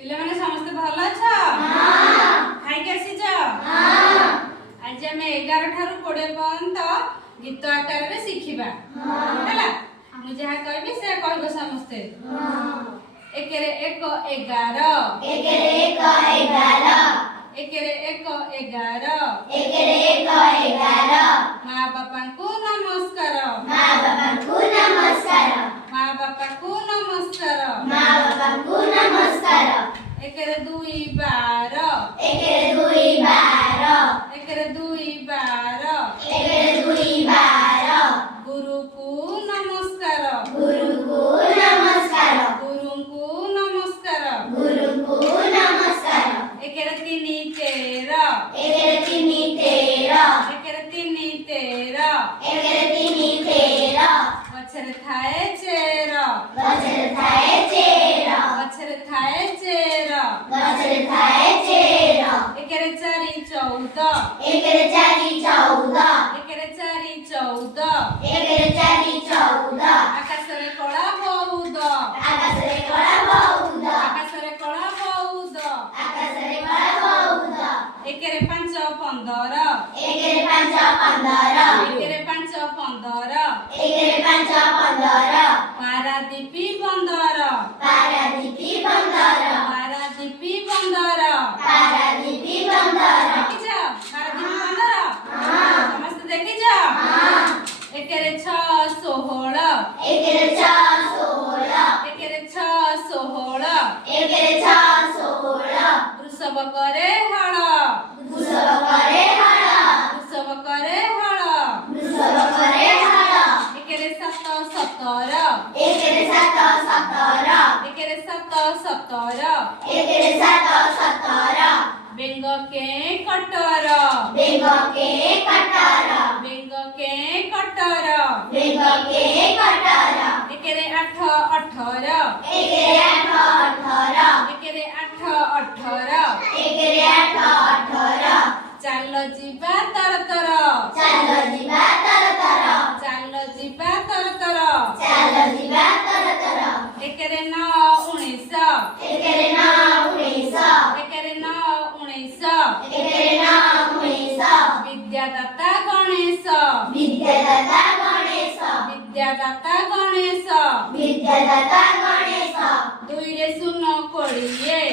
पिले माने समस्त भल अछ खाई के आसी आज आम 11 ठारू 20 पर्यंत गीत आकार में शिखिबा हैला मु जहा कहबी से कहबो समस्ते एकेरे 1 11 एकेरे 1 11 एकेरे 1 11 एकेरे 1 11 माँ बापा को नमस्कार माँ बापा को नमस्कार माँ बापा को नमस्कार माँ बापा को नमस्कार एकेरे 2 12 एकेरे 2 12 एकेरे 2 12 एकेरे 2 12 गुरु को नमस्कार गुरु को नमस्कार गुरु को नमस्कार गुरु को नमस्कार एकेरे 3 13 एकेरे 3 13 एकेरे 3 13 एकेरे 3 13 गछरे थाए चेर गछरे थाए चेर गछरे थाए चेर गछरे थाए चेर एकेरे 4 14 एकेरे 4 14 एकेरे 4 14 एकेरे 4 14 आकाशरे कळा बहुत आकाशरे कळा बहुत आकाशरे कळा बहुत आकाशरे कळा बहुत एकेरे 5 15 एकेरे 5 15 एकेरे 5 15 एकेरे 5 15 पारादीपी बंदर पारादीपी बंदर पारादीपी बंदर पारादीपी बंदर देखिछ पारादीपी बंदर समस्त देखिछ एकेरे 6 16 एकेरे 6 16 एकेरे 6 16 एकेरे 6 16 वृषभ करे हळ वृषभ करे हळ वृषभ करे हळ वृषभ करे हळ एकेरे 7 17 एकेरे 7 17 एकेरे 7 17 एकेरे 7 17 बेंग के कटर बेंग के कटर बेंग के कटर बेंग के कटर एकेरे 8 18 एकेरे 8 18 एकेरे 8 18 एकेरे 8 18 चाल जीवा तर तर चाल जिबा तर तर चाल जीवा तर तर चाल जिबा तर तर एकेरे 9 19 एकेरे 9 19 एकेरे 9 19 एकेरे 9 19 विद्यादाता गणेश विद्यादाता गणेश विद्यादाता गणेश विद्यादाता गणेश 2 रे 0 20